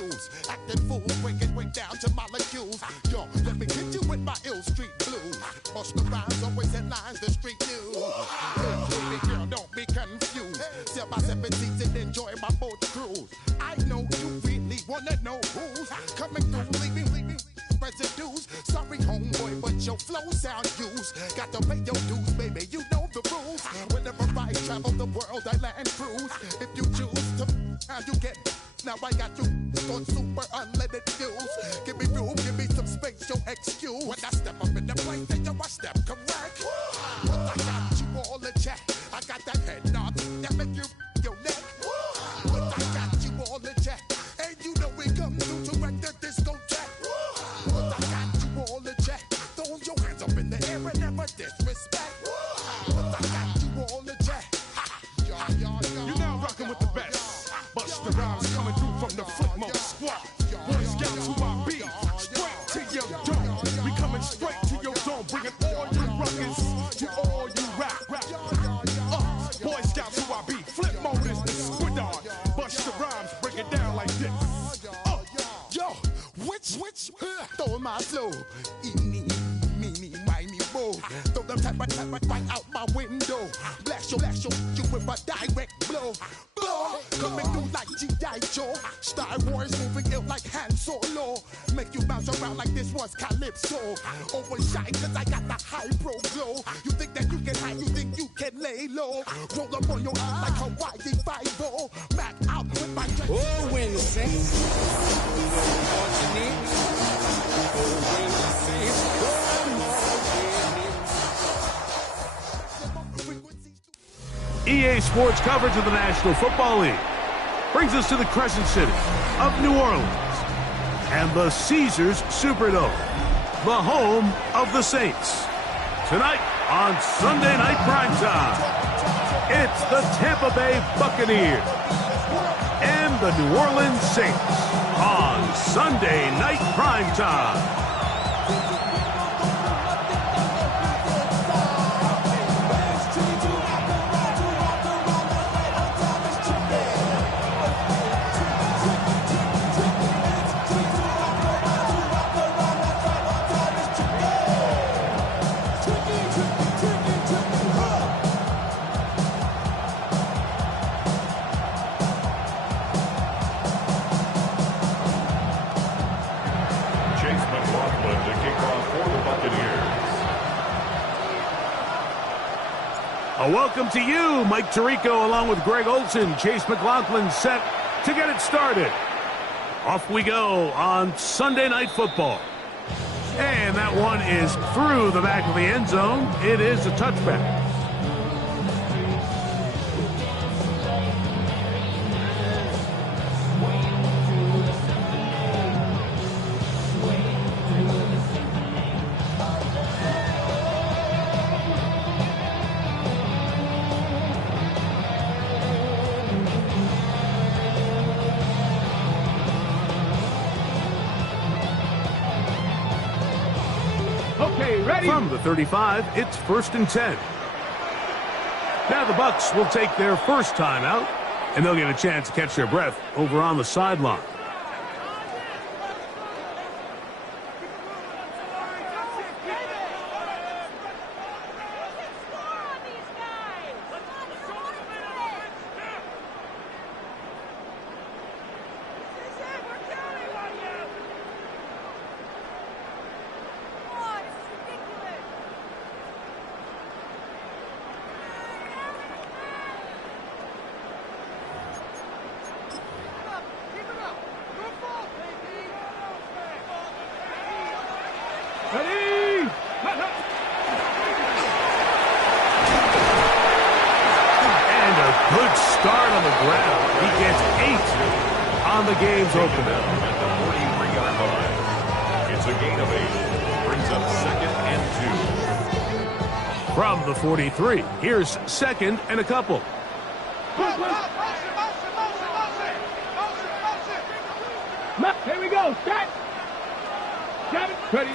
confused. Acting fools, breaking way down to molecules. Yo, let me hit you with my ill street blues. Bust the rhymes, always headlines, the street news. Baby girl, don't be confused. Sell my 7 seats and enjoy my boat cruise. I know you really wanna know who's coming through, leaving residues. Sorry, homeboy, but your flow sound used. Got to pay your dues, baby, you know the rules. Whenever I travel the world, I land cruise. If you choose to, how you get. Now I got you on super unleaded fuels. Give me room, give me some space, your excuse. When I step up in the place, then yo, I step correct. But I got you all in check. I got that head nod that make you your neck. But I got you all in check. And you know we come through to wreck the discotheque. But I got you all in check. Throw your hands up in the air and never disrespect. But I got you all in check. You're now rocking with the best. Bust the rhymes coming through from the footmost squad. Boy Scouts who I be, straight to your dome. We coming straight to your dome, bringing all you ruckus to all you rap. Boy Scouts who I be, flip mode is the squid on. Bust the rhymes, break it down like this. Yo, which, throw my flow. Eeny, meeny, miny, mo. Throw them type right out my window. Blast you with a direct blow. Coming through like G.I. Joe. Star Wars moving ill like Han Solo. Make you bounce around like this was Calypso. Always shine cause I got the high pro glow. You think that you can hide, you think you can lay low. Roll up on your ass like Hawaii 5-0. Back out with my dress. Oh, Wednesday. You know what you need. Oh, Wednesday. EA Sports coverage of the National Football League brings us to the Crescent City of New Orleans and the Caesars Superdome, the home of the Saints. Tonight on Sunday Night Primetime, it's the Tampa Bay Buccaneers and the New Orleans Saints on Sunday Night Primetime. A welcome to you, Mike Tirico, along with Greg Olson. Chase McLaughlin set to get it started. Off we go on Sunday Night Football. And that one is through the back of the end zone. It is a touchback. From the 35, it's 1st and 10. Now the Bucs will take their first time out, and they'll get a chance to catch their breath over on the sideline. Good start on the ground. He gets 8 on the game's opener. At the 43-yard line. It's a gain of 8. Brings up 2nd and 2. From the 43, here's 2nd and a couple. Here we go. Set. Got it. Ready.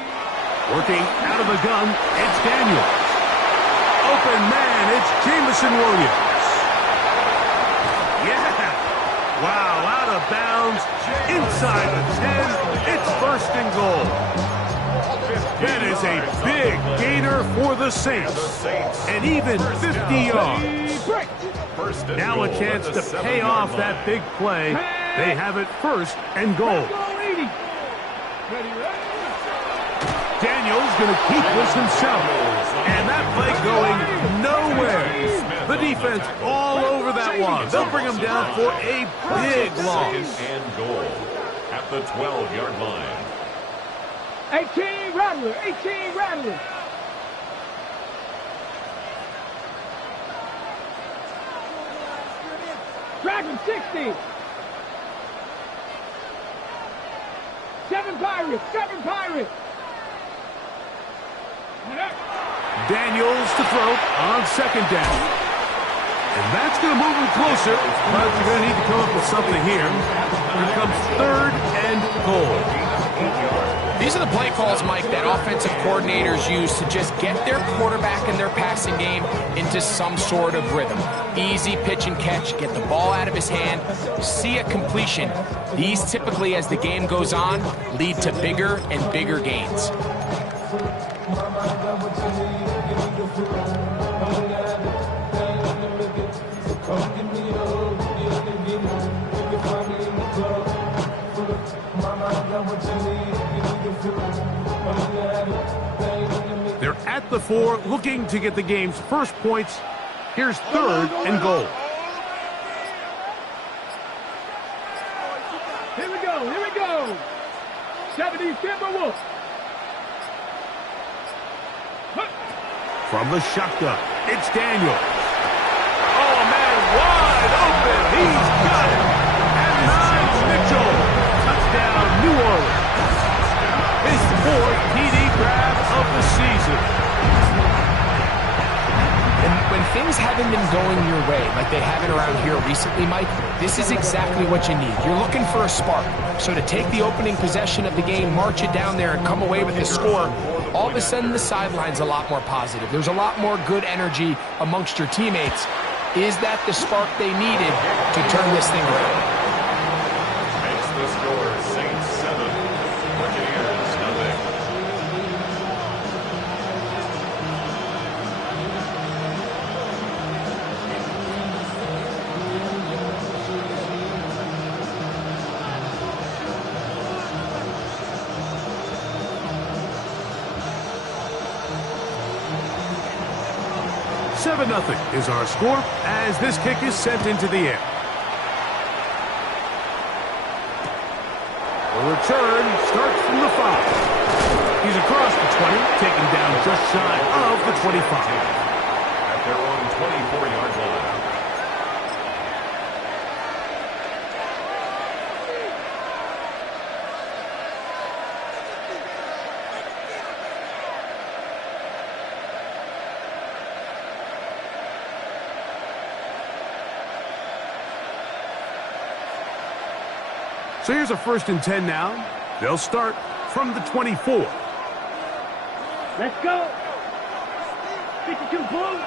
Working out of the gun, it's Daniel. Open man, it's Jamison Williams. Yeah! Wow, out of bounds, inside the 10. It's first and goal. That is a big gainer for the Saints. And even 50 yards. Now a chance to pay off that big play. They have it first and goal. Daniel's going to keep this himself. And that play going nowhere. The defense all over that one. They'll bring him down for a big loss. And goal at the 12-yard line. 18 Rattler, 18 Rattler. Dragon 60. 7 Pirates, 7 Pirates. Daniels to throw on second down. And that's going to move him closer, but you're going to need to come up with something here. Here comes third and goal. These are the play calls, Mike, that offensive coordinators use to just get their quarterback and their passing game into some sort of rhythm. Easy pitch and catch, get the ball out of his hand, see a completion. These typically, as the game goes on, lead to bigger and bigger gains. They're at the 4, looking to get the game's first points. Here's third and goal. Here we go, here we go. 70 Timberwolves. From the shotgun, it's Daniels. Oh, man, wide open. He's got it. And Nines Mitchell. Touchdown, New Orleans. His 4th TD grab of the season. And when things haven't been going your way, like they haven't around here recently, Mike, this is exactly what you need. You're looking for a spark. So to take the opening possession of the game, march it down there, and come away with the score, all of a sudden the sideline's a lot more positive. There's a lot more good energy amongst your teammates. Is that the spark they needed to turn this thing around? Makes the score Saints 7, Buccaneers nothing. Seven 0 is our score as this kick is sent into the air. The return starts from the 5. He's across the 20, taken down just shy of the 25. At their own 24-yard line. So here's a 1st and 10 now. They'll start from the 24. Let's go. 52 Blue.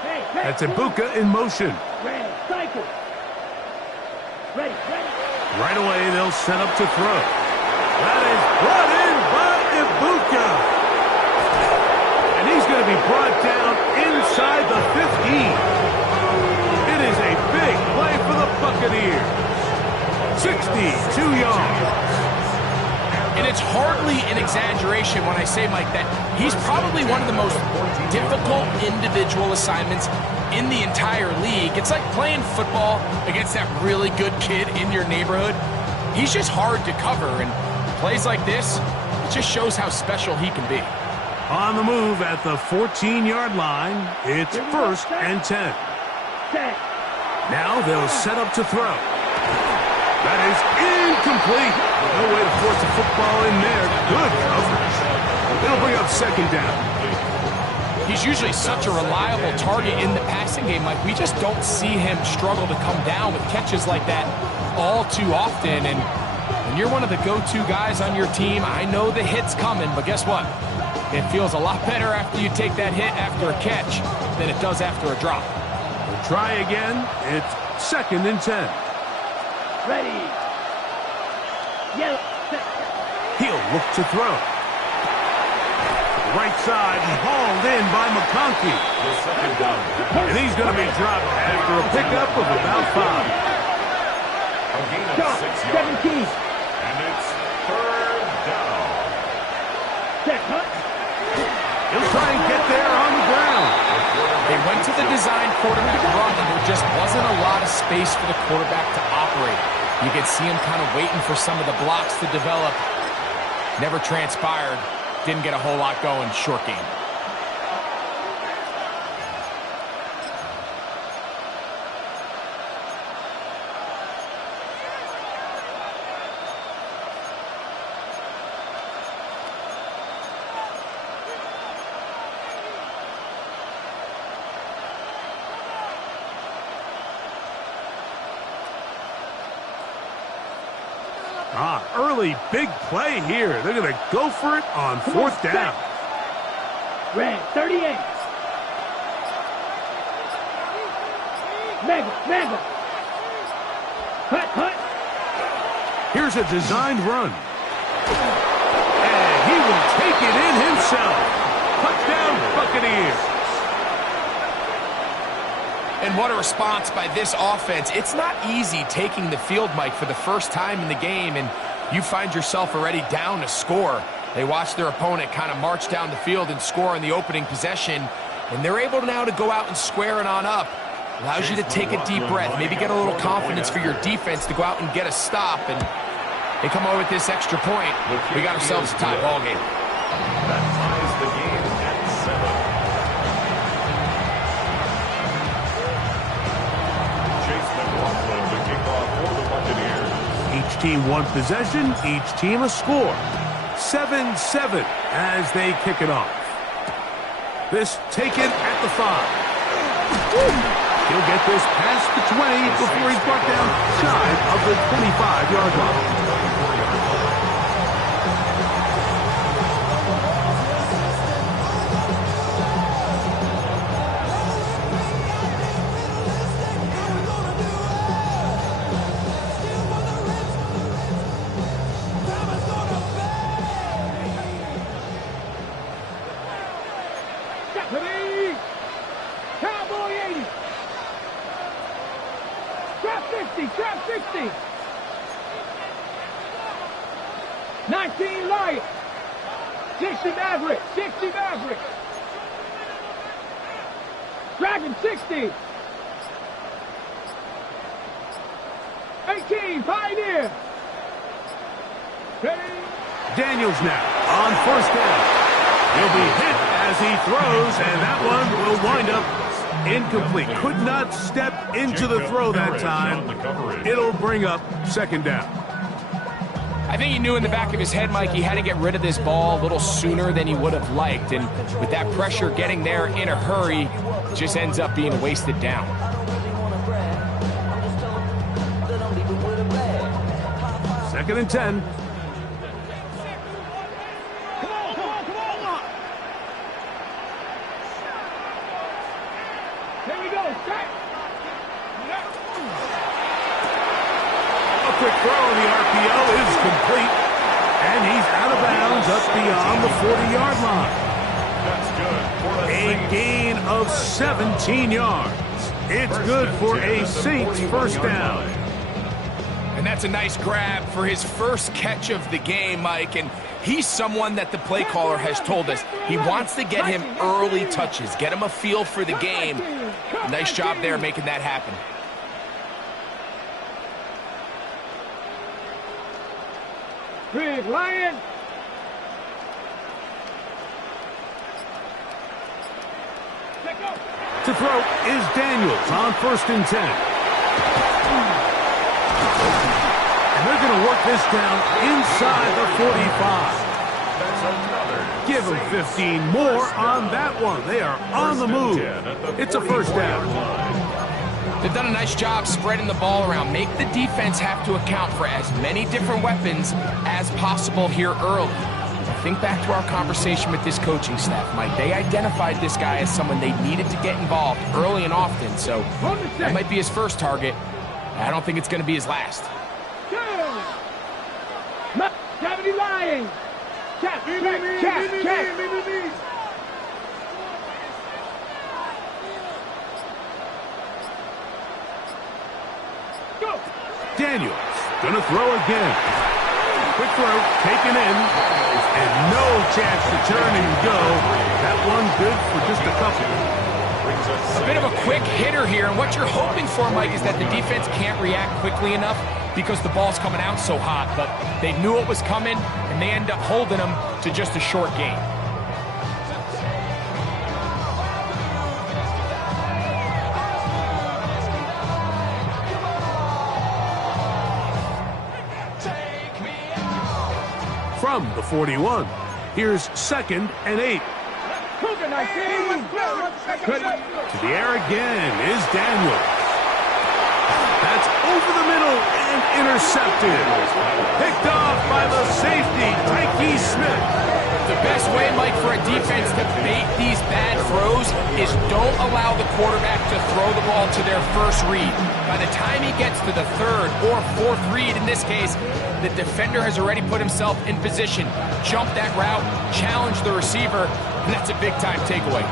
Hey, That's Ibuka in motion. Ready, cycle. Ready, ready. Right away, they'll set up to throw. That is brought in by Ibuka. And he's going to be brought down inside the 15. It is a big play for the Buccaneers. 62 yards. And it's hardly an exaggeration when I say, Mike, that he's probably one of the most difficult individual assignments in the entire league. It's like playing football against that really good kid in your neighborhood. He's just hard to cover, and plays like this, it just shows how special he can be. On the move at the 14-yard line, it's 1st and 10. Now they'll set up to throw. That is incomplete. No way to force a football in there. Good coverage. They'll bring up 2nd down. He's usually such a reliable target in the passing game, Mike. We just don't see him struggle to come down with catches like that all too often. And when you're one of the go-to guys on your team, I know the hit's coming, but guess what? It feels a lot better after you take that hit after a catch than it does after a drop. We'll try again. It's 2nd and 10. Ready. Yellow. He'll look to throw. Right side and hauled in by McConkey. And he's going to be dropped after a pickup of about 5. A gain of 6 yards. 17. And it's 3rd down. Check, hunt. He'll try and get there on the ground. They went to the design quarterback run, and there just wasn't a lot of space for the quarterback to operate. You could see him kind of waiting for some of the blocks to develop. Never transpired. Didn't get a whole lot going. Short game. Early big play here. They're going to go for it on 4th down. Red, 38. Mega. Cut. Here's a designed run. And he will take it in himself. Touchdown, Buccaneers. And what a response by this offense. It's not easy taking the field, Mike, for the first time in the game, and you find yourself already down to score. They watch their opponent kind of march down the field and score in the opening possession, and they're able now to go out and square it on up. Allows you to take a deep breath, maybe get a little confidence for your defense to go out and get a stop, and they come over with this extra point. We got ourselves a tie ball game. That ties the game at 7. Each team one possession, each team a score. 7-7 as they kick it off. This taken at the 5. He'll get this past the 20 before he's brought down shy of the 25-yard line. Cowboy 80. Trap 60. 19 Lions. 60 Maverick. Dragon 60. 18 Pioneer. Ready. Daniels now on 1st down. He'll be hit as he throws, and that one will wind up incomplete. Could not step into the throw that time. It'll bring up 2nd down. I think he knew in the back of his head, Mike, he had to get rid of this ball a little sooner than he would have liked. And with that pressure getting there in a hurry, it just ends up being a wasted down. 2nd and 10. Here we go. Strike. A quick throw on the RPO is complete. And he's out of bounds up beyond the 40-yard line. That's good. A gain of 17 yards. It's good for a Saints 1st down. And that's a nice grab for his first catch of the game, Mike. And he's someone that the play caller has told us he wants to get him early touches, get him a feel for the game. Nice job there making that happen. Big Lion. To throw is Daniels on 1st and 10. And they're going to work this down inside the 45. Give them 15 more on that one. They are on the move. It's a 1st down. They've done a nice job spreading the ball around. Make the defense have to account for as many different weapons as possible here early. think back to our conversation with this coaching staff, Mike. They identified this guy as someone they needed to get involved early and often, so that might be his first target. I don't think it's going to be his last. Cavity lying. Check. Go. Daniels gonna throw again. Quick throw, taken in, and no chance to turn and go. That one good for just a couple. A bit of a quick hitter here, and what you're hoping for, Mike, is that the defense can't react quickly enough because the ball's coming out so hot, but they knew it was coming, and they end up holding them to just a short game. From the 41, here's 2nd and 8. To the air again is Daniels. That's over the middle and intercepted. Picked off by the safety, Tyke Smith. The best way, Mike, for a defense to bait these bad throws is don't allow the quarterback to throw the ball to their first read. By the time he gets to the 3rd or 4th read, in this case, the defender has already put himself in position, jump that route, challenge the receiver, and that's a big-time takeaway.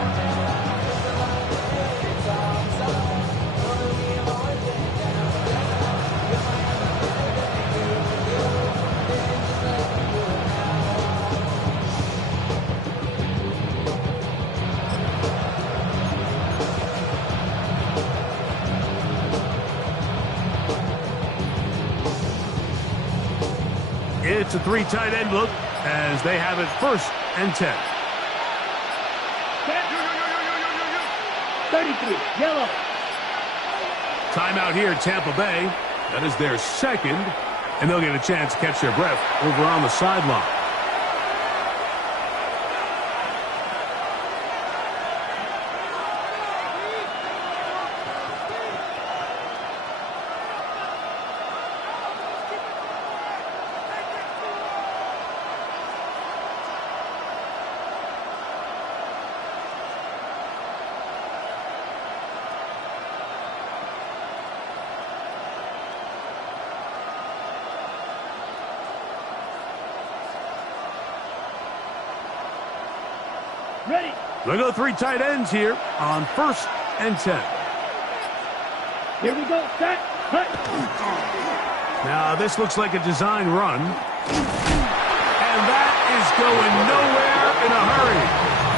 It's a 3 tight end look as they have it 1st and 10. 33, yellow. Timeout here, Tampa Bay. That is their 2nd, and they'll get a chance to catch their breath over on the sideline. Ready. They'll go 3 tight ends here on 1st and 10. Here we go. Set. Cut. Now, this looks like a design run. And that is going nowhere in a hurry.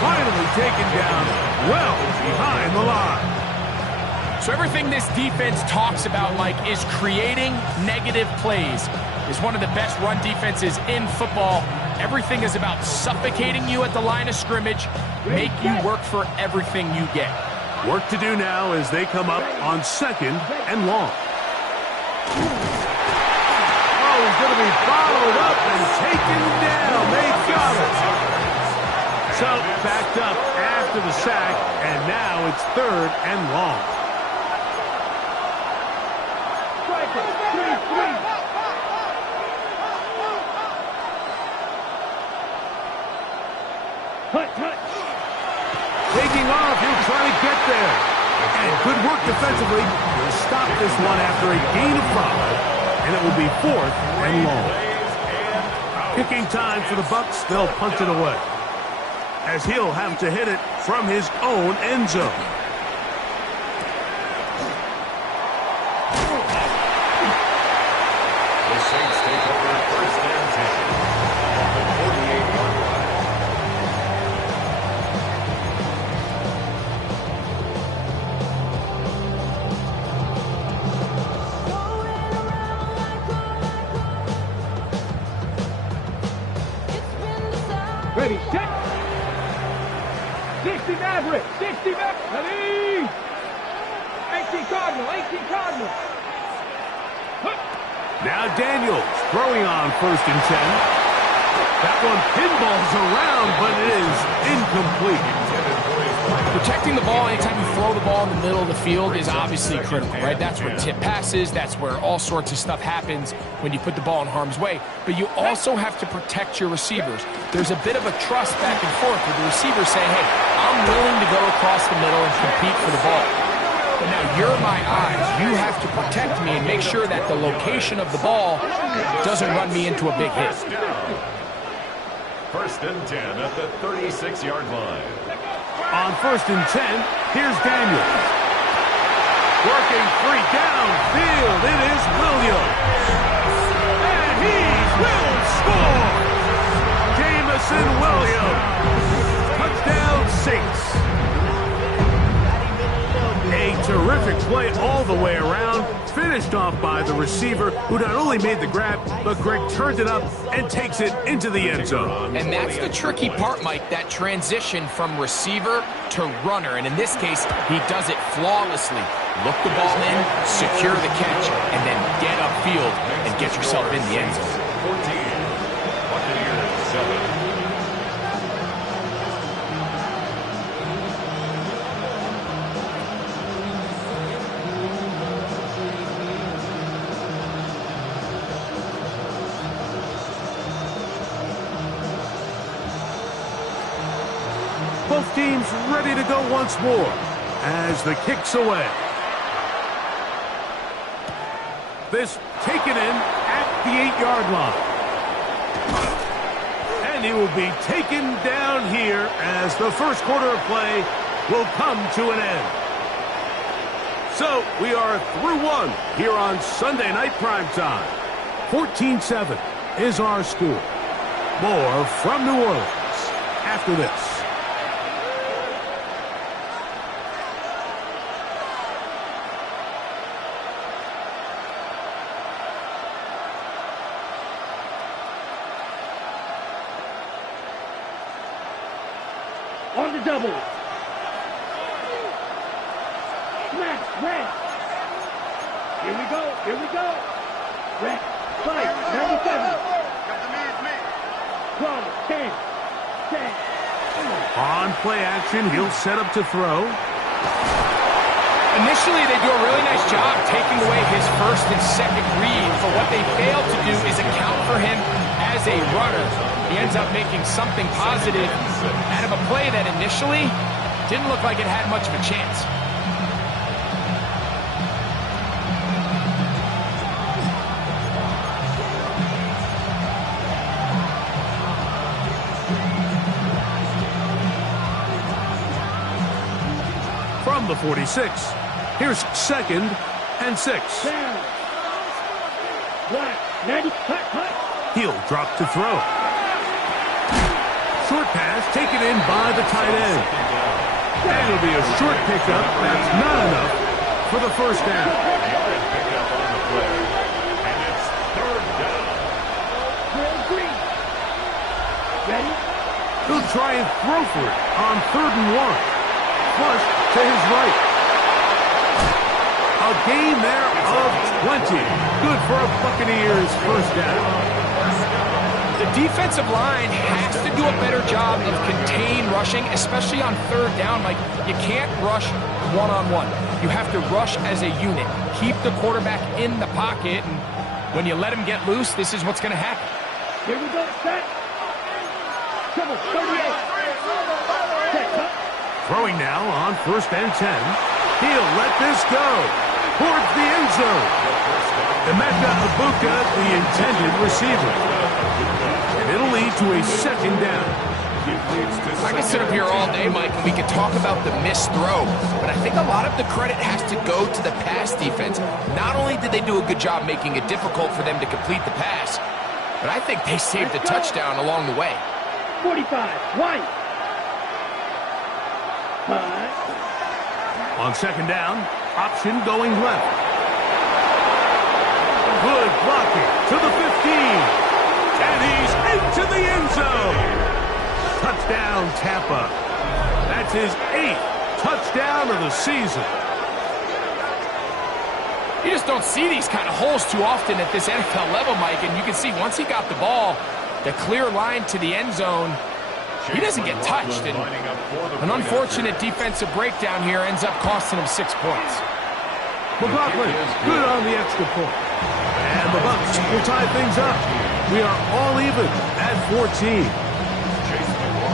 Finally taken down well behind the line. So everything this defense talks about, Mike, is creating negative plays. It's one of the best run defenses in football. Everything is about suffocating you at the line of scrimmage, make you work for everything you get. Work to do now as they come up on 2nd and long. Oh, he's going to be followed up and taken down. They got it. So backed up after the sack, and now it's 3rd and long. Taking off, he'll try to get there. And good work defensively. He'll stop this one after a gain of 5. And it will be 4th and long. Kicking time for the Bucks. They'll punt it away, as he'll have to hit it from his own end zone. The Saints take over 1st and 10 on the 48-yard line. Ready, set. 60 Maverick, 60 Maverick. Ready. 18 Cardinal, 18 Cardinal. Now Daniels throwing on 1st and 10. That one pinballs around, but it is incomplete. Protecting the ball anytime you throw the ball in the middle of the field is obviously critical, right? That's where tip passes, that's where all sorts of stuff happens when you put the ball in harm's way. But you also have to protect your receivers. There's a bit of a trust back and forth with the receiver saying, hey, I'm willing to go across the middle and compete for the ball. But now you're my eyes. You have to protect me and make sure that the location of the ball doesn't run me into a big hit. First and 10 at the 36-yard line. On first and 10, here's Daniel. Working free downfield, it is Williams. And he will score! Jamison Williams. Touchdown 6. A terrific play all the way around, finished off by the receiver, who not only made the grab, but Greg turned it up and takes it into the end zone. And that's the tricky part, Mike, that transition from receiver to runner. And in this case, he does it flawlessly. Look the ball in, secure the catch, and then get upfield and get yourself in the end zone. 14, Buccaneers 7. Both teams ready to go once more as the kick's away. This taken in at the 8-yard line. And he will be taken down here as the first quarter of play will come to an end. So we are through one here on Sunday Night Primetime. 14-7 is our score. More from New Orleans after this. On the double. Smash, red. Here we go, here we go. Red, 5, 97. 12, 10, 10. On play action, he'll set up to throw. Initially, they do a really nice job taking away his first and second reads, but what they fail to do is account for him as a runner. He ends up making something positive out of a play that initially didn't look like it had much of a chance. From the 46, here's 2nd and 6. Black, 90, cut. He'll drop to throw. Short pass taken in by the tight end. And it'll be a short pickup. That's not enough for the first down. Pickup on the play. And it's third down. Green. Ready? He'll try and throw for it on 3rd and 1. Flush to his right. A gain there of 20. Good for a Buccaneers first down. The defensive line has to do a better job of contained rushing, especially on 3rd down. Like, you can't rush one-on-one. You have to rush as a unit. Keep the quarterback in the pocket, and when you let him get loose, this is what's going to happen. Here we go, set. Double, 38. Set, cut. Throwing now on 1st and 10. He'll let this go towards the end zone. Emeka Ibuka, the intended receiver. And it'll lead to a 2nd down. I could sit up here all day, Mike, and we could talk about the missed throw, but I think a lot of the credit has to go to the pass defense. Not only did they do a good job making it difficult for them to complete the pass, but I think they saved a touchdown along the way. 45, white. On 2nd down, option going left. Good blocking to the 15. And he's into the end zone. Touchdown, Tampa. That's his 8th touchdown of the season. You just don't see these kind of holes too often at this NFL level, Mike, and you can see once he got the ball, the clear line to the end zone he doesn't get touched. And an unfortunate defensive breakdown here ends up costing him 6 points. McLaughlin, good on the extra point. And the Bucks will tie things up. We are all even at 14.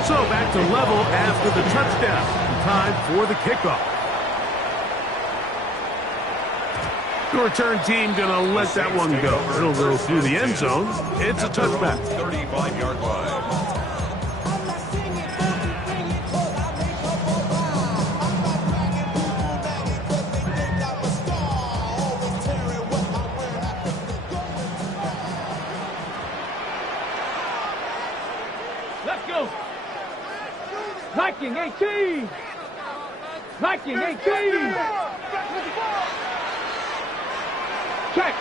So back to level after the touchdown. Time for the kickoff. The return team gonna let that one go. It'll go through the end zone. It's a touchback. 35-yard line. Let's go. Viking 18. Viking 18. Check.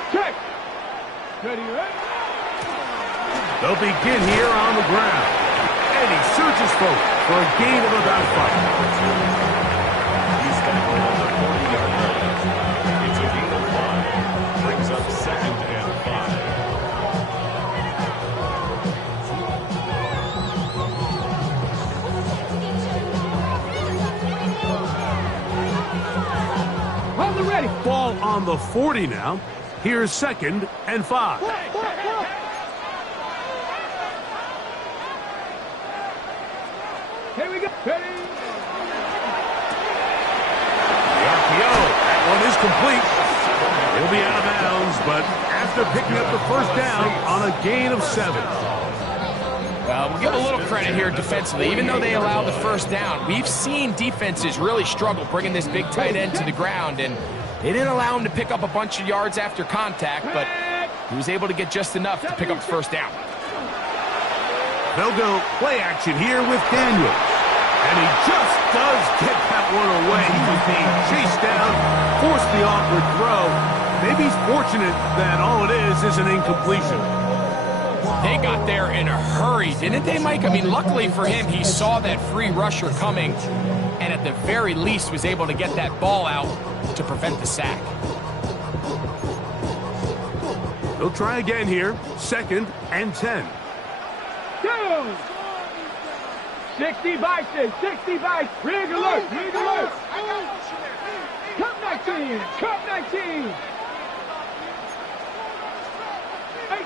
Ready, right? They'll begin here on the ground. And he searches forward for a gain of about 5. He's tackled on the 40-yard line. It's a gain of 5. Brings up 2nd and 5. On the ready. Ball on the 40 now. Here's 2nd and 5. Here we go. Ready. The RPO, that one is complete. He'll be out of bounds, but after picking up the first down on a gain of 7. Well, we'll give a little credit here defensively. Even though they allowed the first down, we've seen defenses really struggle bringing this big tight end to the ground, and they didn't allow him to pick up a bunch of yards after contact, but he was able to get just enough to pick up the first down. They'll go play action here with Daniels. And he just does get that one away. He was being chased down, forced the awkward throw. Maybe he's fortunate that all it is an incompletion. They got there in a hurry, didn't they, Mike? I mean, luckily for him, he saw that free rusher coming, and at the very least was able to get that ball out to prevent the sack. They'll try again here. 2nd and 10. Go. 60 Bison. 60 Bison. Rig alert. Rig alert. Cup 19. Cup 19.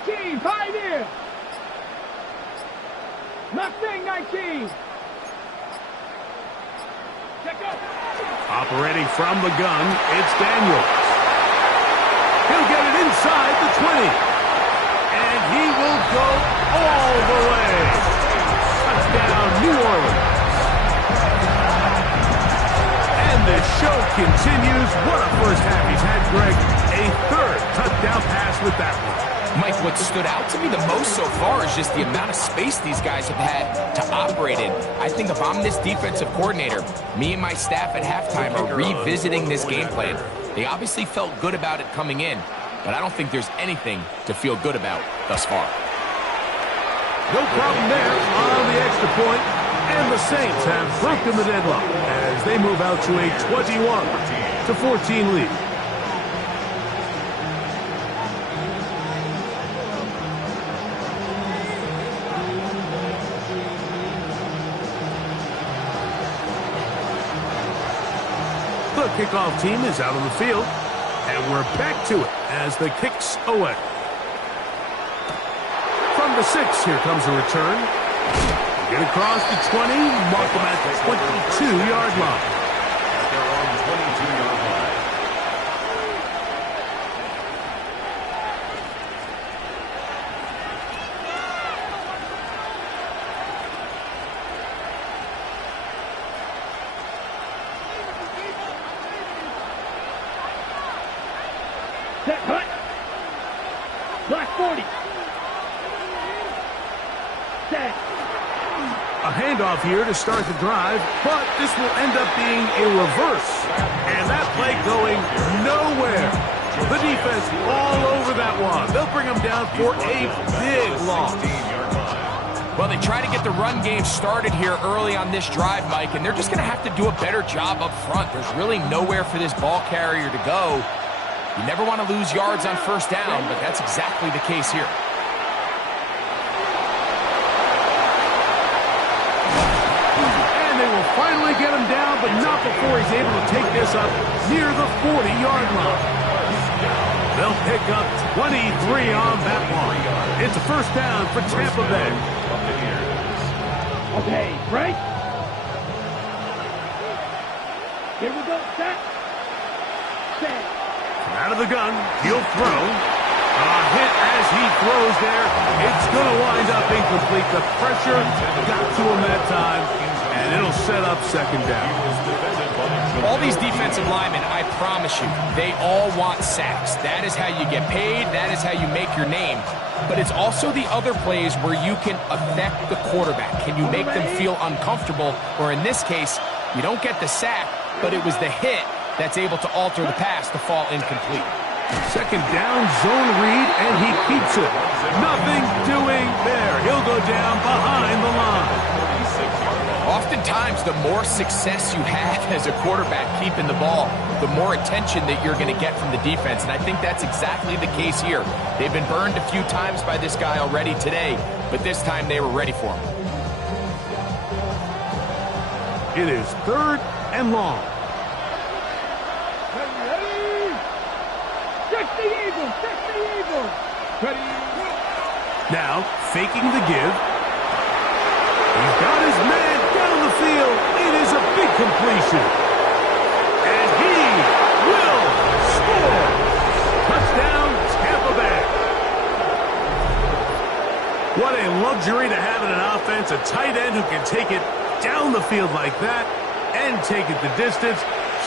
18. Pioneer. Mustang 19. Check up. Operating from the gun, it's Daniels. He'll get it inside the 20. And he will go all the way. Touchdown, New Orleans. And the show continues. What a first half he's had, Greg. A 3rd touchdown pass with that one. Mike, what stood out to me the most so far is just the amount of space these guys have had to operate in. I think if I'm this defensive coordinator, me and my staff at halftime are revisiting this game plan. They obviously felt good about it coming in, but I don't think there's anything to feel good about thus far. No problem there on the extra point, and the Saints have broken the deadlock as they move out to a 21-14 lead. The kickoff team is out on the field, and we're back to it as the kick's away. From the 6, here comes a return. Get across the 20, mark them at the 22-yard line. They're on 22-yard line. Set hut. Black 40. Set. A handoff here to start the drive, but this will end up being a reverse. And that play going nowhere. The defense all over that one. They'll bring them down for a big loss. Well, they try to get the run game started here early on this drive, Mike, and they're just going to have to do a better job up front. There's really nowhere for this ball carrier to go. You never want to lose yards on first down, but that's exactly the case here. finally get him down, but not before he's able to take this up near the 40-yard line. They'll pick up 23 on that one. It's a first down for Tampa Bay. Okay, break. Here we go, set. Set. Out of the gun, he'll throw. A hit as he throws there. It's going to wind up incomplete. The pressure got to him that time, and it'll set up second down. All these defensive linemen, I promise you, they all want sacks. That is how you get paid. That is how you make your name. But it's also the other plays where you can affect the quarterback. Can you make them feel uncomfortable? Or in this case, you don't get the sack, but it was the hit that's able to alter the pass to fall incomplete. Second down, zone read, and he keeps it. Nothing doing there. He'll go down behind the line. Oftentimes, the more success you have as a quarterback keeping the ball, the more attention that you're going to get from the defense. And I think that's exactly the case here. They've been burned a few times by this guy already today, but this time they were ready for him. It is third and long. Now, faking the give. He's got his man down the field. It is a big completion. And he will score. Touchdown, Tampa Bay. What a luxury to have in an offense, a tight end who can take it down the field like that and take it the distance.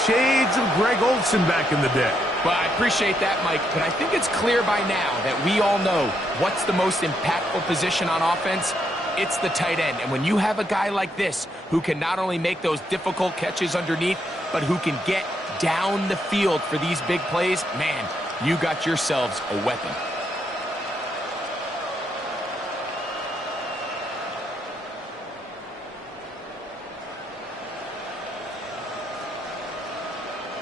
Shades of Greg Olsen back in the day. Well, I appreciate that, Mike, but I think it's clear by now that we all know what's the most impactful position on offense. It's the tight end. And when you have a guy like this who can not only make those difficult catches underneath, but who can get down the field for these big plays, man, you got yourselves a weapon.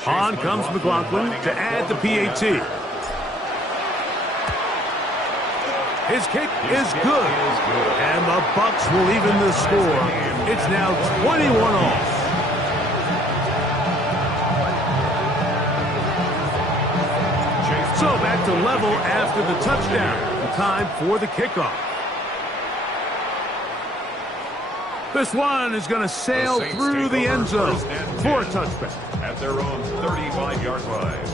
On comes McLaughlin to add the PAT. His kick is good. And the Bucs will even the score. It's now 21 all. So back to level after the touchdown. Time for the kickoff. This one is going to sail through the end zone for a touchback. At their own 35-yard line.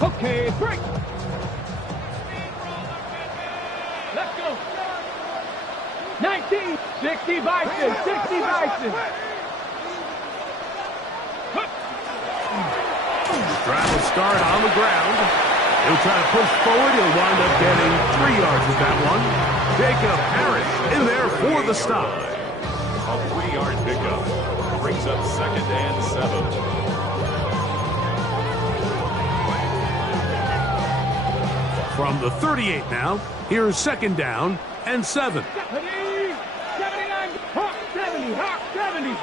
Okay, break. Let's go. 19, 60 Bison, 60 Bison. Drive will start on the ground. He'll try to push forward. He'll wind up getting 3 yards with that one. Jacob Harris in there for the stop. A 3-yard pickup brings up 2nd and 7. From the 38 now, here's 2nd down and 7. 79, Hawk 70, Hawk 70.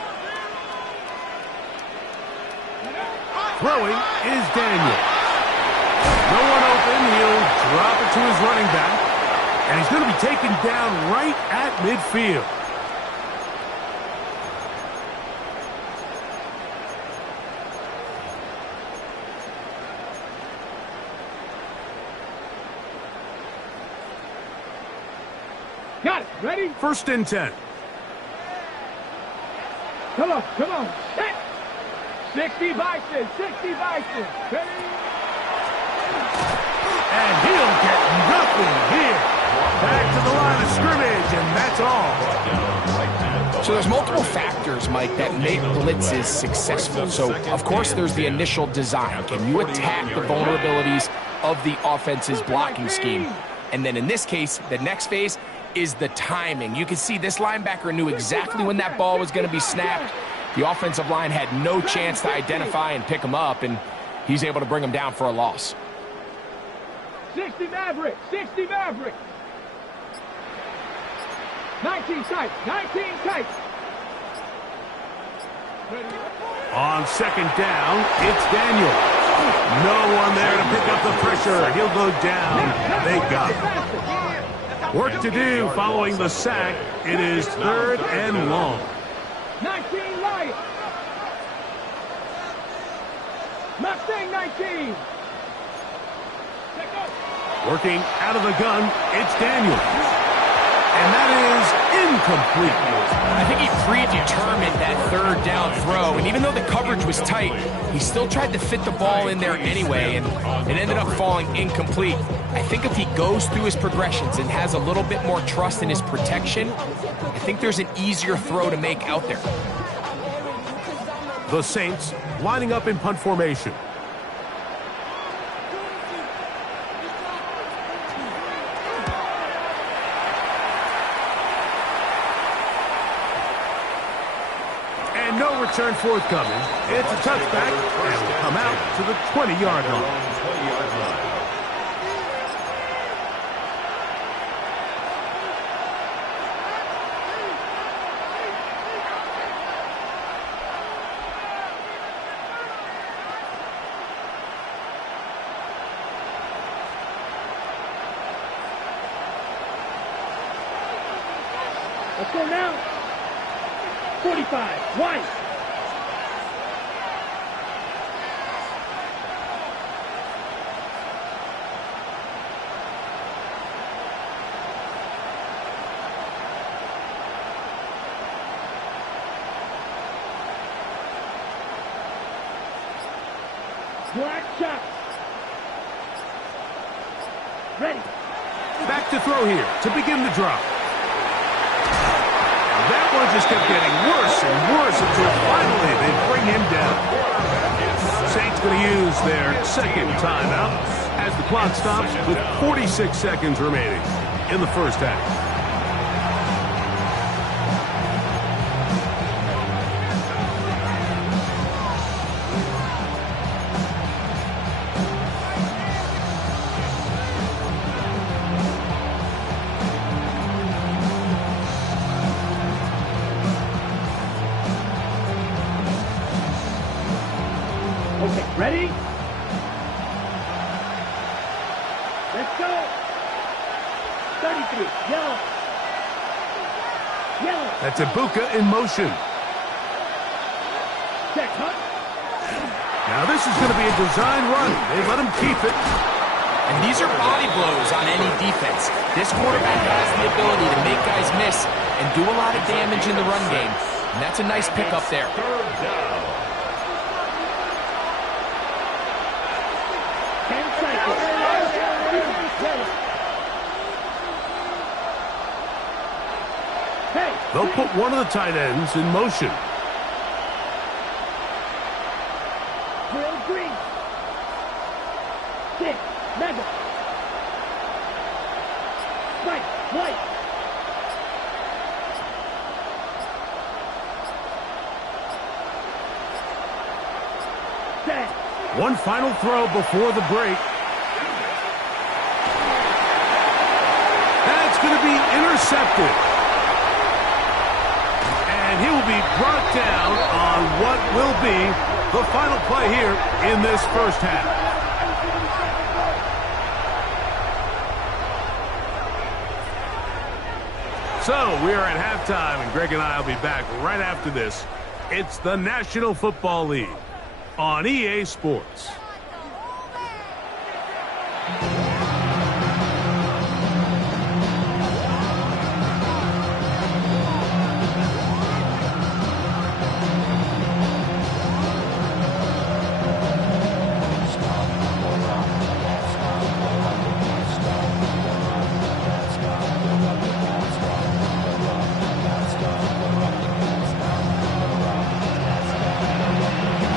Throwing is Daniel. No one open. He'll drop it to his running back. And he's going to be taken down right at midfield. Got it. Ready? 1st and 10. Come on, come on. Set. 60 Bison, 60 Bison. Ready? And he'll get nothing here. Back to the line of scrimmage, and that's all. So there's multiple factors, Mike, that make blitzes successful. So, of course, there's the initial design. Can you attack the vulnerabilities of the offense's blocking scheme? And then in this case, the next phase is the timing. You can see this linebacker knew exactly when that ball was going to be snapped. The offensive line had no chance to identify and pick him up, and he's able to bring him down for a loss. 60 Maverick, 60 Maverick. 19 tight. 19 tight. On second down, it's Daniel. No one there to pick up the pressure. He'll go down. They got him. Work to do following the sack. It is 3rd and long. 19 light. Mustang 19. Working out of the gun, it's Daniel. And that is incomplete. I think he predetermined that 3rd down throw, and even though the coverage was tight, he still tried to fit the ball in there anyway, and it ended up falling incomplete. I think if he goes through his progressions and has a little bit more trust in his protection, I think there's an easier throw to make out there. The Saints lining up in punt formation. And no return forthcoming. It's a touchback, and will come out to the 20-yard line. Let's go now. 45. White. Black shot. Ready. Back to throw here to begin the drive. That one just kept getting worse and worse until finally they bring him down. Saints going to use their second timeout as the clock stops with 46 seconds remaining in the first half. Okay, ready? Let's go. 33, yellow. Yellow. That's Ibuka in motion. Check, huh? Now this is going to be a design run. They let him keep it. And these are body blows on any defense. This quarterback has the ability to make guys miss and do a lot of damage in the run game. And that's a nice pickup there. 3rd down. 10 seconds. Hey. They'll put one of the tight ends in motion. Drill green. 6. Mega. Right. White. Set. One final throw before the break. That's going to be intercepted. And he will be brought down on what will be the final play here in this first half. So we are at halftime, and Greg and I will be back right after this. It's the National Football League on EA Sports.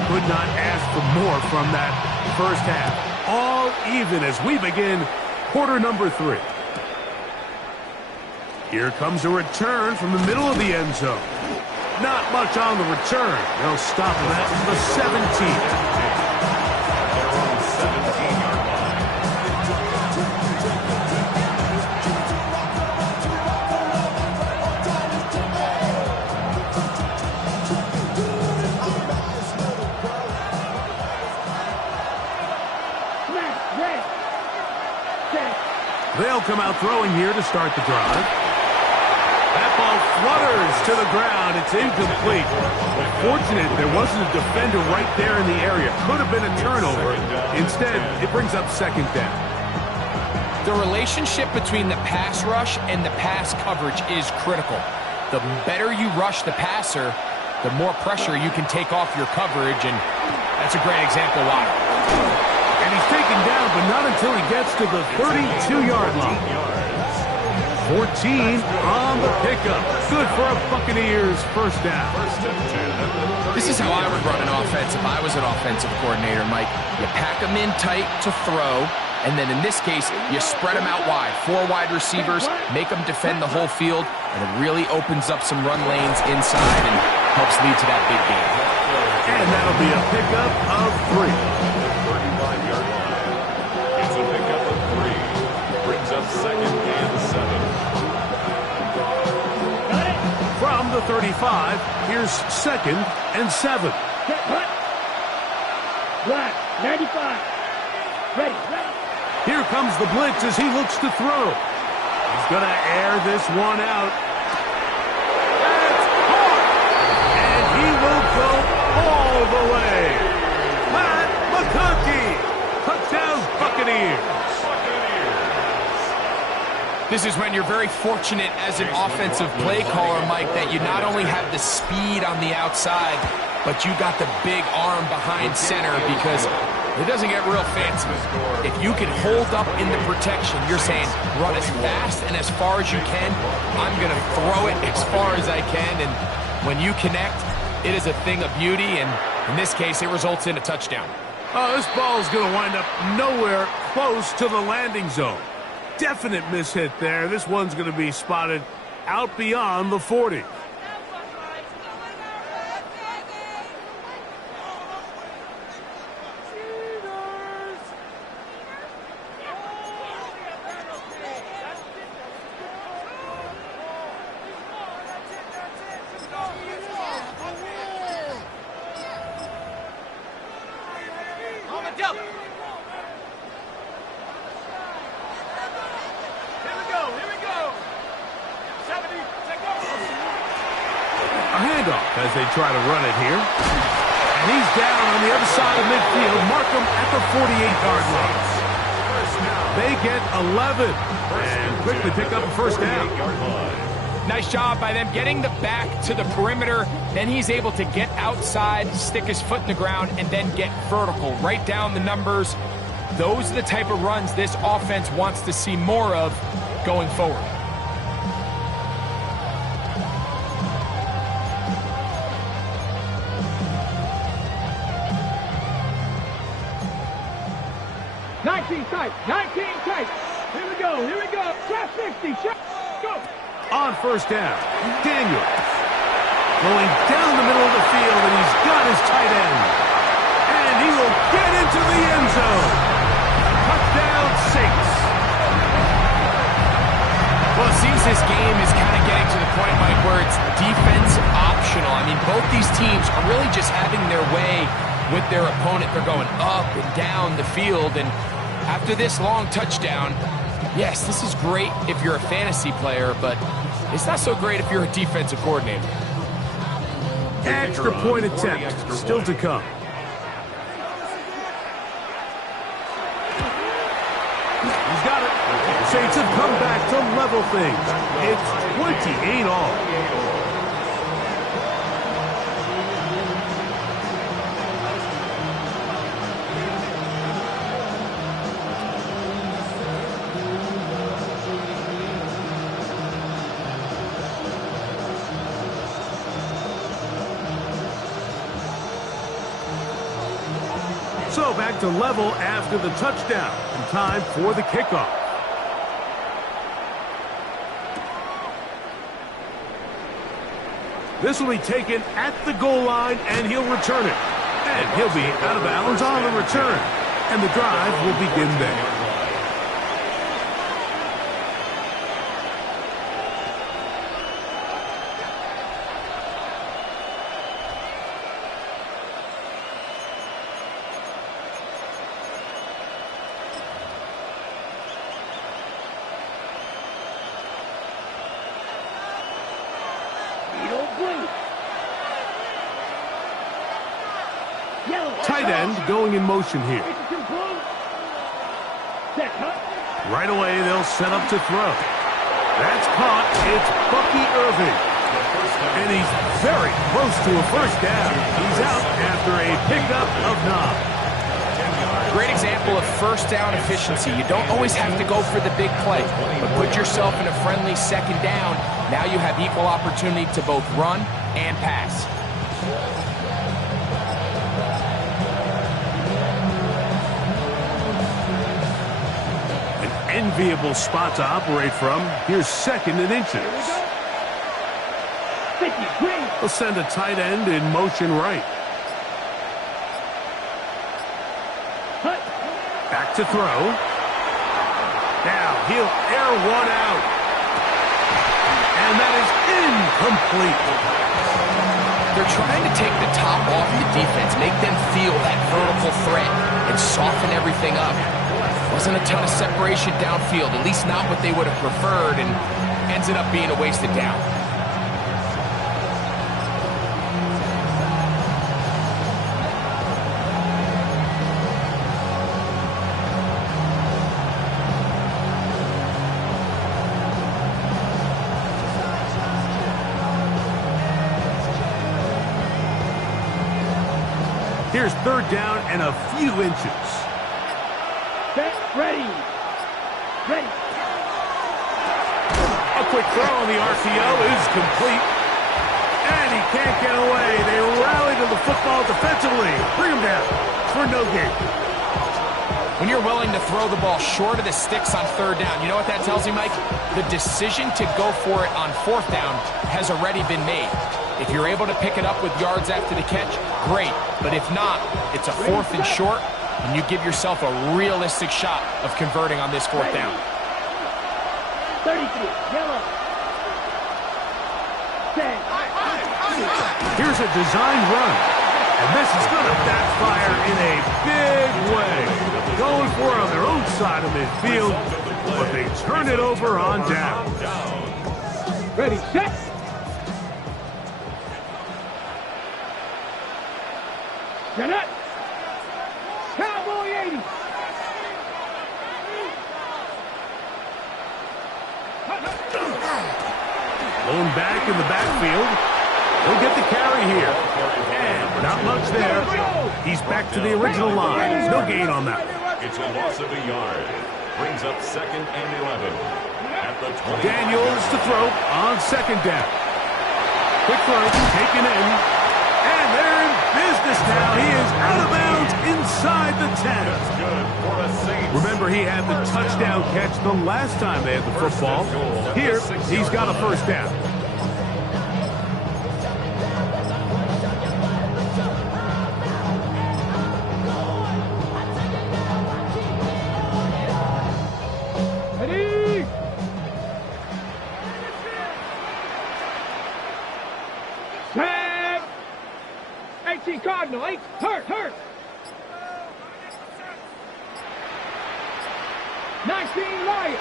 Could not ask for more from that first half. All even as we begin quarter number 3. Here comes a return from the middle of the end zone. Not much on the return. They'll stop him at the 17th. They're on the 17-yard line. They'll come out throwing here to start the drive. That ball flutters to the ground. It's incomplete. Fortunate there wasn't a defender right there in the area. Could have been a turnover. Instead, it brings up second down. The relationship between the pass rush and the pass coverage is critical. The better you rush the passer, the more pressure you can take off your coverage, and that's a great example why. And he's taken down, but not until he gets to the 32-yard line. 14 on the pickup. Good for a Buccaneers first down. This is how I would run an offense if I was an offensive coordinator, Mike. You pack them in tight to throw, and then in this case, you spread them out wide. 4 wide receivers, make them defend the whole field, and it really opens up some run lanes inside and helps lead to that big game. And that'll be a pickup of 3. 35-yard line. It's a pickup of 3. Brings up second and 7. From the 35, here's second and 7. Set, hut. Black, 95. Ready. Here comes the blitz as he looks to throw. He's going to air this one out. That's caught! And he will go all the way. Matt McConkey. Touchdown Buccaneers. This is when you're very fortunate as an offensive play caller, Mike, that you not only have the speed on the outside, but you got the big arm behind center, because it doesn't get real fancy. If you can hold up in the protection, you're saying run as fast and as far as you can. I'm going to throw it as far as I can, and when you connect, it is a thing of beauty, and in this case, it results in a touchdown. Oh, this ball is going to wind up nowhere close to the landing zone. Definite mishit there. This one's going to be spotted out beyond the 40. As they try to run it here. And he's down on the other side of midfield. Mark him at the 48-yard line. They get 11 and quickly pick up a first down. Nice job by them getting the back to the perimeter. Then he's able to get outside, stick his foot in the ground, and then get vertical. Right down the numbers. Those are the type of runs this offense wants to see more of going forward. Tight, 19 tight. Here we go. Shot 60, shot, go. On first down, Daniels going down the middle of the field, and he's got his tight end. And he will get into the end zone. Touchdown, 6. Well, it seems this game is kind of getting to the point, Mike, where it's defense optional. I mean, both these teams are really just having their way with their opponent. They're going up and down the field, and after this long touchdown, yes, this is great if you're a fantasy player, but it's not so great if you're a defensive coordinator. Extra point attempt still to come. He's got it. Saints have come back to level things. It's 28 all. So back to level after the touchdown. And time for the kickoff. This will be taken at the goal line, and he'll return it. And he'll be out of bounds on the return. And the drive will begin there. end going in motion here. Right away, they'll set up to throw. That's caught. It's Bucky Irving. And he's very close to a first down. He's out after a pickup of 9. Great example of first down efficiency. You don't always have to go for the big play, but put yourself in a friendly second down. Now you have equal opportunity to both run and pass. An enviable spot to operate from. Here's 2nd and inches. They'll send a tight end in motion right. Back to throw. Now he'll air one out. And that is incomplete. They're trying to take the top off the defense, make them feel that vertical threat, and soften everything up. Wasn't a ton of separation downfield, at least not what they would have preferred, and ended up being a wasted down. Here's 3rd down and a few inches. Set, ready. Ready. A quick throw on the RPO is complete. And he can't get away. They rally to the football defensively. Bring him down for no gain. When you're willing to throw the ball short of the sticks on 3rd down, you know what that tells you, Mike? The decision to go for it on 4th down has already been made. If you're able to pick it up with yards after the catch, great. But if not, it's a 4th and short, and you give yourself a realistic shot of converting on this 4th down. 33, yellow. 10. Here's a design run. And this is going to backfire in a big way. Going for it on their own side of midfield, but they turn it over on down. Ready, set. Janet. Cowboy 80. Blown back in the backfield. He'll get the carry here. And not much there. He's back to the original line. No gain on that. It's a loss of a yard. Brings up 2nd and 11. At the 20. Daniels to throw on 2nd down. Quick throw, taken in. And they're in business now. He is out of bounds inside the 10. That's good for a Saints. Remember, he had the touchdown catch the last time they had the football. Here, he's got a first down. Ready. Tag. 18 Cardinal, 8. Hurt. 19 Lion.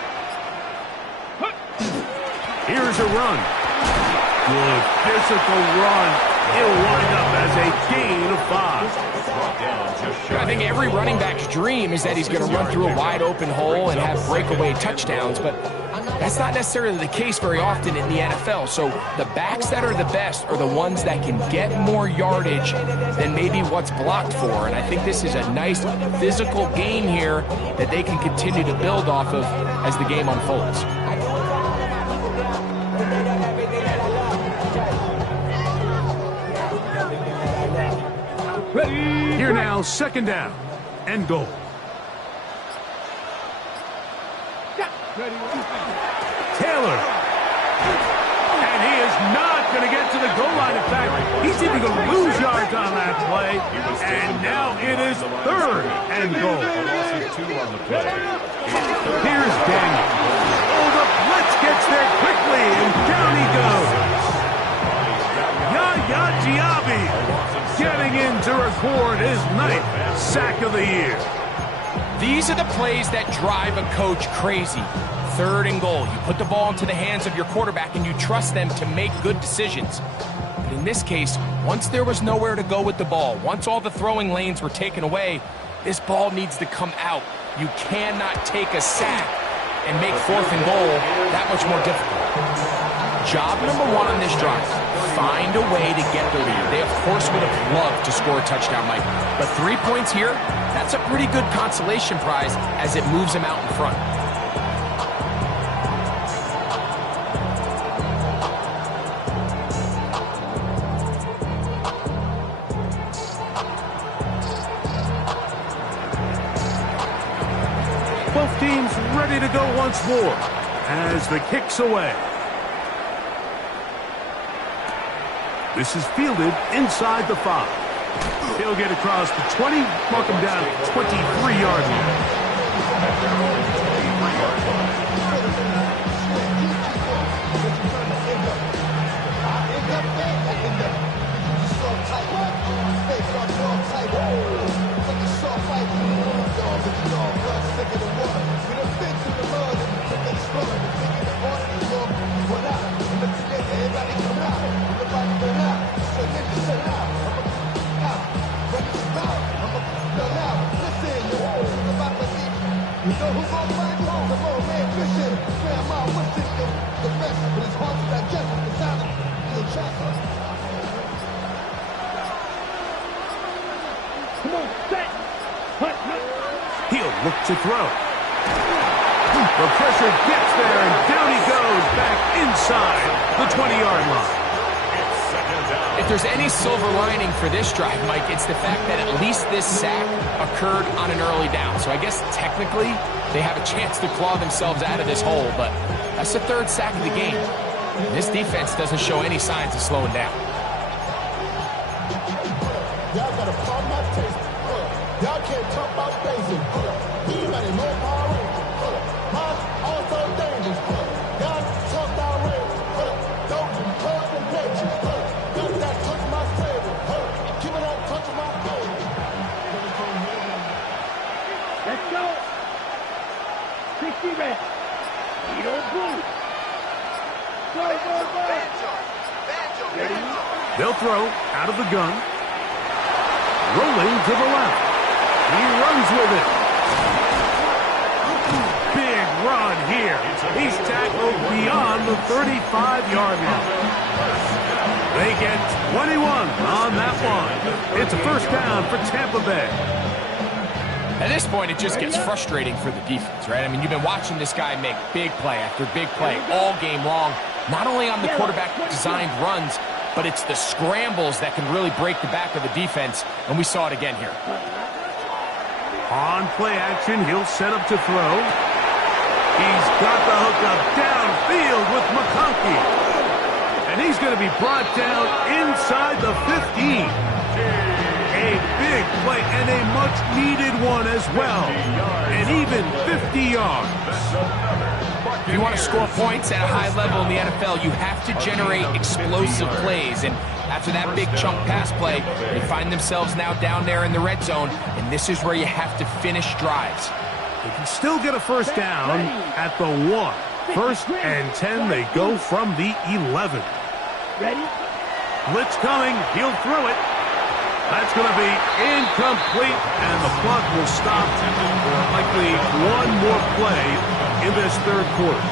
Here's a run. Good physical run. It'll wind up as a gain of 5. I think every running back's dream is that he's going to run through a wide open hole and have breakaway touchdowns, but that's not necessarily the case very often in the NFL. So the backs that are the best are the ones that can get more yardage than maybe what's blocked for. And I think this is a nice physical game here that they can continue to build off of as the game unfolds. Here now, 2nd down and goal. Taylor. And he is not going to get to the goal line. In fact, he's even going to lose yards on that play. And now it is 3rd and goal. Here's Daniel. Oh, the blitz gets there quickly, and down he goes. Yaya Diaby getting in to record his 9th sack of the year. These are the plays that drive a coach crazy. 3rd and goal. You put the ball into the hands of your quarterback and you trust them to make good decisions. But in this case, once there was nowhere to go with the ball, once all the throwing lanes were taken away, this ball needs to come out. You cannot take a sack and make 4th and goal that much more difficult. Job number 1 on this drive, find a way to get the lead. They, of course, would have loved to score a touchdown, Mike. But 3 points here, that's a pretty good consolation prize as it moves them out in front. Both teams ready to go once more as the kick's away. This is fielded inside the 5. He'll get across the 20, mark him down at 23-yard line. He'll look to throw. The pressure gets there, and down he goes back inside the 20-yard line. If there's any silver lining for this drive, Mike, it's the fact that at least this sack occurred on an early down. So I guess technically they have a chance to claw themselves out of this hole, but that's the 3rd sack of the game. And this defense doesn't show any signs of slowing down. Y'all got a problem my taste. Y'all can't talk about basic. You got a low power rating. Also dangerous. Y'all talk down range. Don't touch the nature. Y'all got touch my favorite. Keep it on touching my favorite. Let's go. 60 reps. You don't move. Go, go, go. Ready? They'll throw out of the gun. Rolling to the left. He runs with it. Big run here. He's tackled beyond the 35-yard line. They get 21 on that one. It's a first down for Tampa Bay. At this point, it just gets frustrating for the defense, right? I mean, you've been watching this guy make big play after big play all game long, not only on the quarterback-designed runs, but it's the scrambles that can really break the back of the defense, and we saw it again here. On play action, he'll set up to throw. He's got the hookup downfield with McConkey. And he's going to be brought down inside the 15. A big play and a much-needed one as well. And even 50 yards. If you want to score points at a high level in the NFL, you have to generate explosive plays. And after that big chunk pass play, they find themselves now down there in the red zone. And this is where you have to finish drives. They can still get a first down at the 1. First and 10, they go from the 11. Ready? Blitz coming. He'll throw it. That's going to be incomplete, and the clock will stop for likely one more play in this 3rd quarter.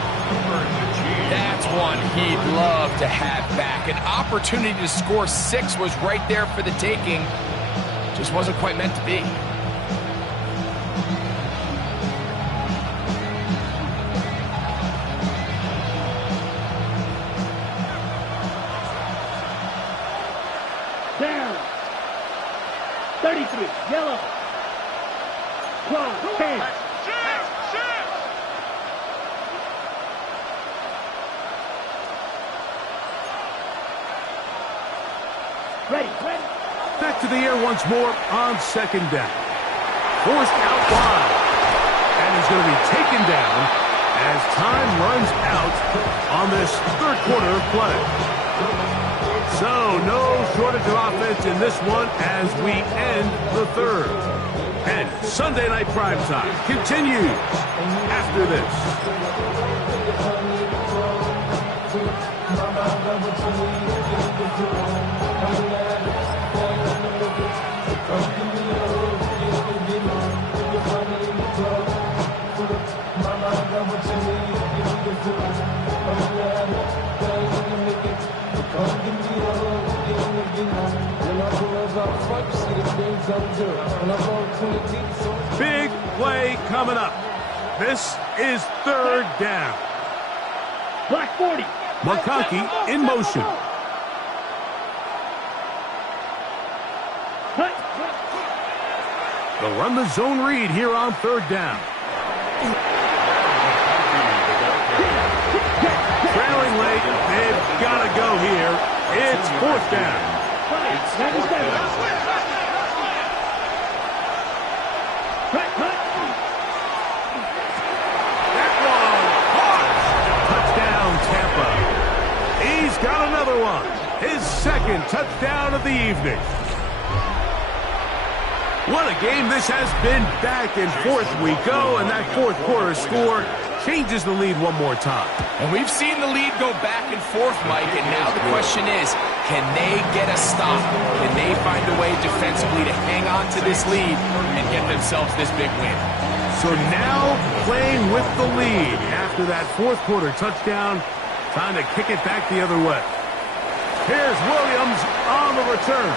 That's one he'd love to have back. An opportunity to score 6 was right there for the taking. Just wasn't quite meant to be. Down. 33. Yellow. 12. 10. Ready. Ready. Back to the air once more on 2nd down. Forced out wide. And he's going to be taken down as time runs out on this 3rd quarter of play. So no shortage of offense in this one as we end the 3rd. And Sunday Night Primetime continues after this. Big play coming up. This is third down. Black 40. McConkey in motion. They'll run the zone read here on third down. Trailing late, they've got to go here. It's fourth down. That one caught. Touchdown, Tampa. He's got another one. His second touchdown of the evening. What a game this has been. Back and forth we go, and that fourth quarter score changes the lead one more time. And we've seen the lead go back and forth, Mike, and now the question is, can they get a stop? Can they find a way defensively to hang on to this lead and get themselves this big win? So now playing with the lead after that fourth quarter touchdown, trying to kick it back the other way. Here's Williams on the return.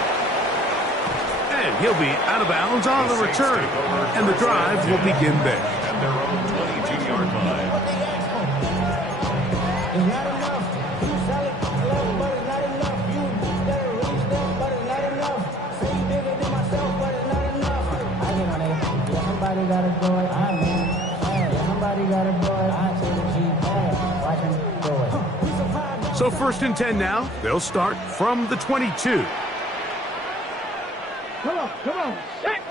And he'll be out of bounds on the return. And the drive will begin there. At their own 22-yard line. It's not enough. You sell it, but it's not enough. You better reach them, but it's not enough. Say you bigger than myself, but it's not enough. I get on it. Yeah, somebody gotta do it. I mean, yeah, somebody gotta do it. I take the G. Watch him do it. So 1st and 10 now. They'll start from the 22. Come on. Set.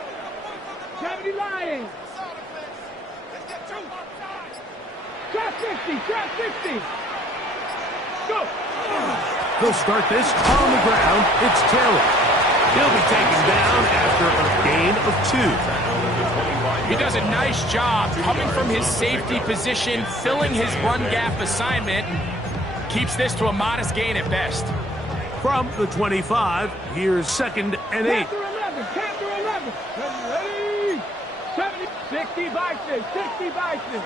70 Lions. Trap 60. Go. They'll start this on the ground. It's Taylor. He'll be taken down after a gain of 2. He does a nice job coming from his safety position, filling his run gap assignment, and keeps this to a modest gain at best. From the 25, here's 2nd and 8. Capture 11. Ready. 70. 60 Bison. 60 Bison.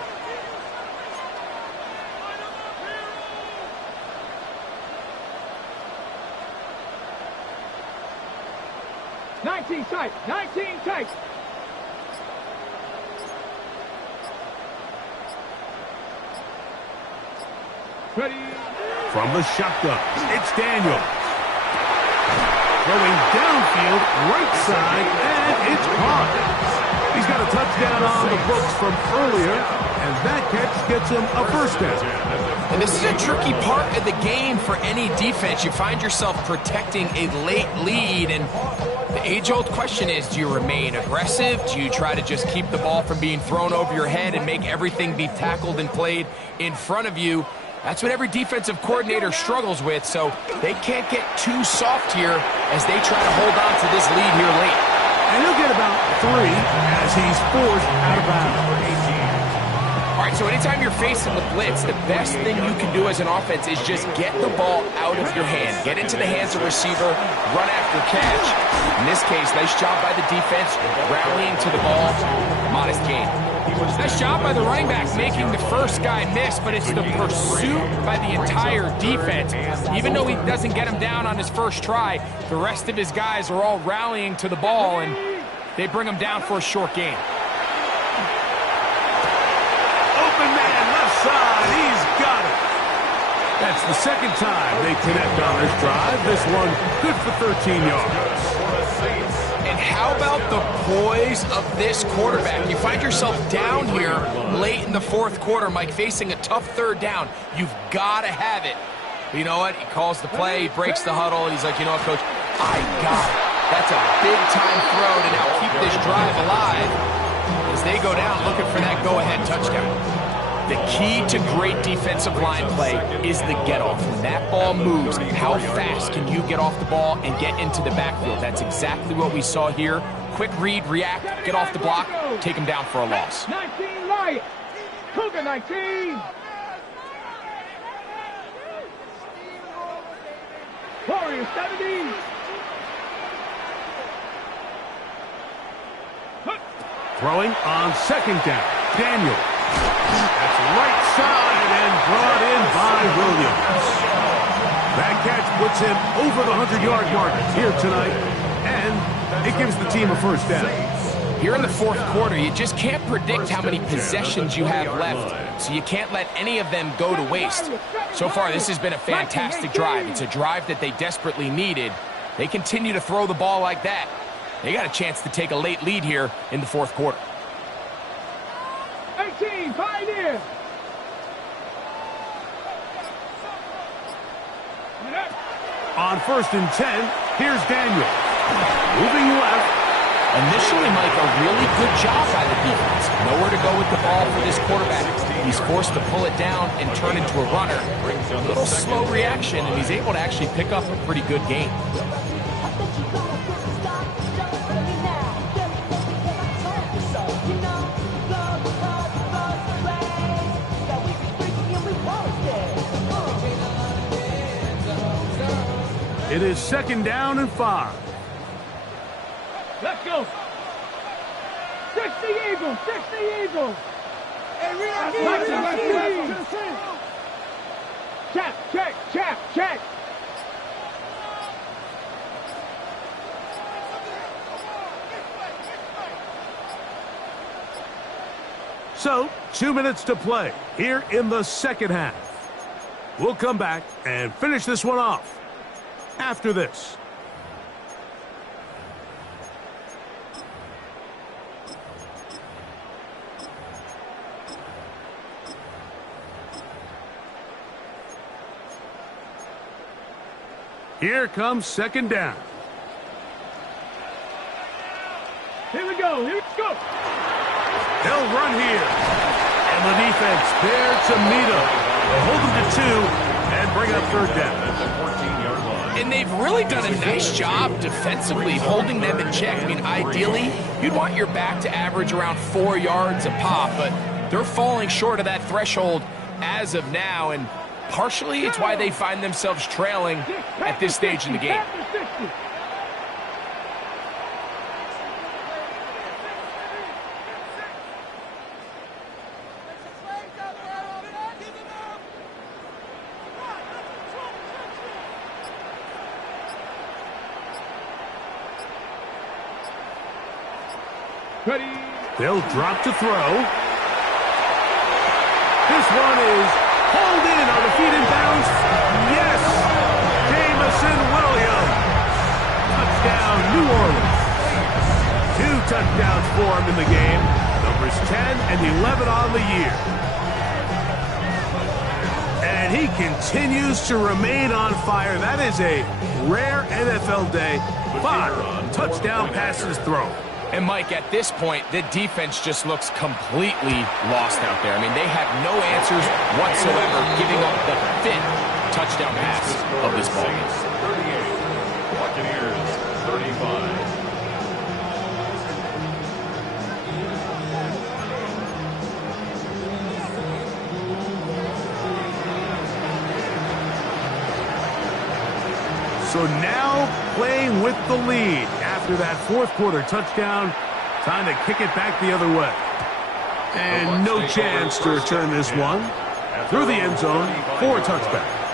Nineteen tight. Ready. From the shotgun, it's Daniel. Throwing downfield, right side, and it's caught. He's got a touchdown on the books from earlier, and that catch gets him a first down. And this is a tricky part of the game for any defense. You find yourself protecting a late lead, and the age-old question is, do you remain aggressive? Do you try to just keep the ball from being thrown over your head and make everything be tackled and played in front of you? That's what every defensive coordinator struggles with, so they can't get too soft here as they try to hold on to this lead here late. And he'll get about 3 as he's forced out of bounds. All right, so anytime you're facing the blitz, the best thing you can do as an offense is just get the ball out of your hand. Get into the hands of the receiver, run after catch. In this case, nice job by the defense, rallying to the ball, modest gain. Nice job by the running back making the first guy miss, but it's the pursuit by the entire defense. Even though he doesn't get him down on his first try, the rest of his guys are all rallying to the ball, and they bring him down for a short gain. Open man, left side, he's got it. That's the second time they connect on this drive. This one good for 13 yards. And how about the poise of this quarterback? You find yourself down here late in the fourth quarter, Mike, facing a tough third down. You've got to have it. But you know what? He calls the play, he breaks the huddle, and he's like, you know what, Coach? I got it. That's a big-time throw to now keep this drive alive as they go down looking for that go-ahead touchdown. The key to great defensive line play is the get-off. When that ball moves, how fast can you get off the ball and get into the backfield? That's exactly what we saw here. Quick read, react, get off the block, take him down for a loss. 19 Lions. Cougar 19. Warriors 70. Throwing on second down, Daniel. That's right side and brought in by Williams. That catch puts him over the 100-yard mark here tonight, and It gives the team a first down. Here in the fourth quarter, you just can't predict how many possessions you have left, so you can't let any of them go to waste. So far, this has been a fantastic drive. It's a drive that they desperately needed. They continue to throw the ball like that. They got a chance to take a late lead here in the fourth quarter. 18, Pioneer! On 1st and 10, here's Daniel. Moving left. Initially, Mike, a really good job by the defense. Nowhere to go with the ball for this quarterback. He's forced to pull it down and turn into a runner. A little slow reaction, and he's able to actually pick up a pretty good gain. It is 2nd down and 5. Let's go. 60 Eagles, 60 Eagles. Hey, check, check, check, check. So, 2 minutes to play here in the second half. We'll come back and finish this one off after this. Here comes 2nd down. Here we go, here we go. They'll run here. And the defense there to meet them. They'll hold them to 2 and bring up 3rd down. And they've really done a nice job defensively holding them in check. I mean, ideally, you'd want your back to average around 4 yards a pop, but they're falling short of that threshold as of now, and partially it's why they find themselves trailing at this stage in the game. Ready. They'll drop to throw. This one is hauled in on the feet in bounds. Yes! Jamison Williams. Touchdown, New Orleans. 2 touchdowns for him in the game. Numbers 10 and 11 on the year. And he continues to remain on fire. That is a rare NFL day. 5 touchdown passes thrown. And, Mike, at this point, the defense just looks completely lost out there. I mean, they have no answers whatsoever, giving up the 5th touchdown pass of this ball game. 38, Buccaneers, 35. So now playing with the lead. After that fourth quarter touchdown, time to kick it back the other way. And no chance to return this one. Through the end zone for a touchback.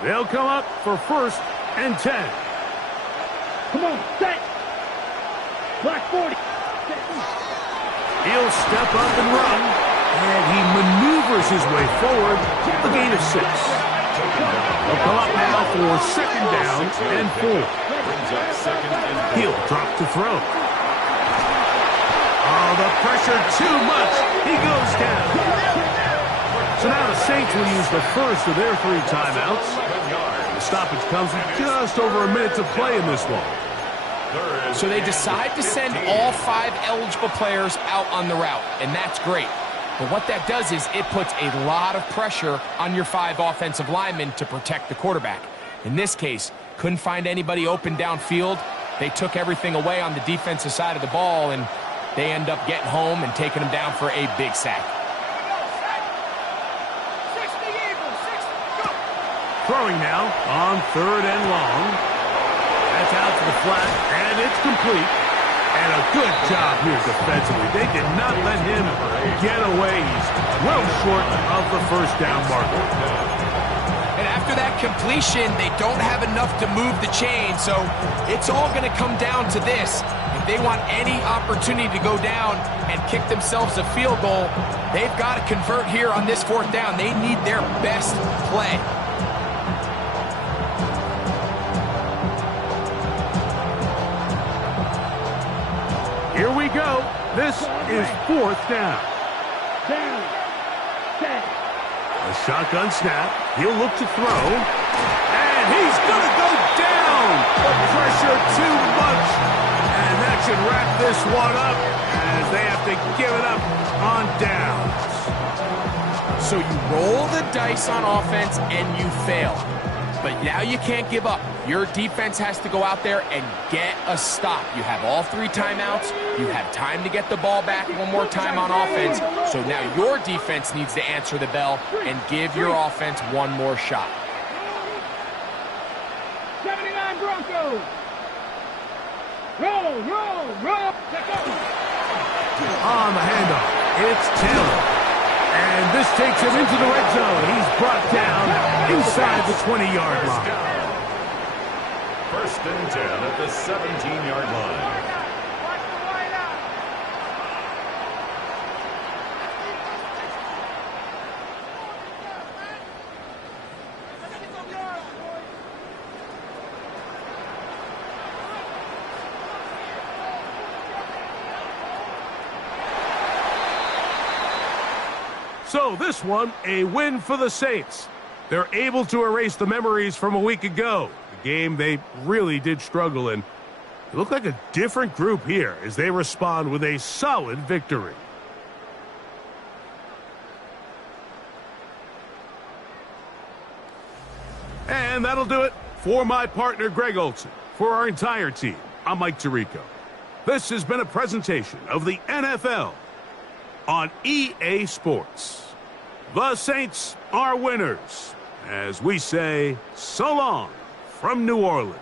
They'll come up for 1st and 10. Come on, set. Black 40. He'll step up and run, and he maneuvers his way forward. A gain of 6. They'll come up now for 2nd down and 4. He'll drop to throw. Oh, the pressure too much. He goes down. So now the Saints will use the first of their 3 timeouts. The stoppage comes with just over a minute to play in this one. So they decide to send all 5 eligible players out on the route, and that's great. But what that does is it puts a lot of pressure on your 5 offensive linemen to protect the quarterback. In this case, couldn't find anybody open downfield. They took everything away on the defensive side of the ball, and they end up getting home and taking them down for a big sack. 60 Eagles, 60 Throwing now on 3rd and long. That's out to the flat, and it's complete. And a good job here defensively. They did not let him get away. He's well short of the first down marker. And after that completion, they don't have enough to move the chain, so it's all going to come down to this. If they want any opportunity to go down and kick themselves a field goal, they've got to convert here on this 4th down. They need their best play. Here we go. This is 4th down. Down. Set. A shotgun snap. He'll look to throw. And he's going to go down. The pressure too much. And that should wrap this one up as they have to give it up on downs. So you roll the dice on offense and you fail. But now you can't give up. Your defense has to go out there and get a stop. You have all 3 timeouts. You have time to get the ball back one more time on offense. So now your defense needs to answer the bell and give your offense one more shot. 79 Broncos. Roll, roll, roll. Let's go. On the handoff, it's Taylor. And this takes him into the red zone. He's brought down inside the 20-yard line. 1st and 10 at the 17-yard line. So this one, a win for the Saints. They're able to erase the memories from a week ago. The game they really did struggle in. They look like a different group here as they respond with a solid victory. And that'll do it for my partner, Greg Olson. For our entire team, I'm Mike Tirico. This has been a presentation of the NFL on EA Sports. The Saints are winners, as we say so long from New Orleans.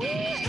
Woo!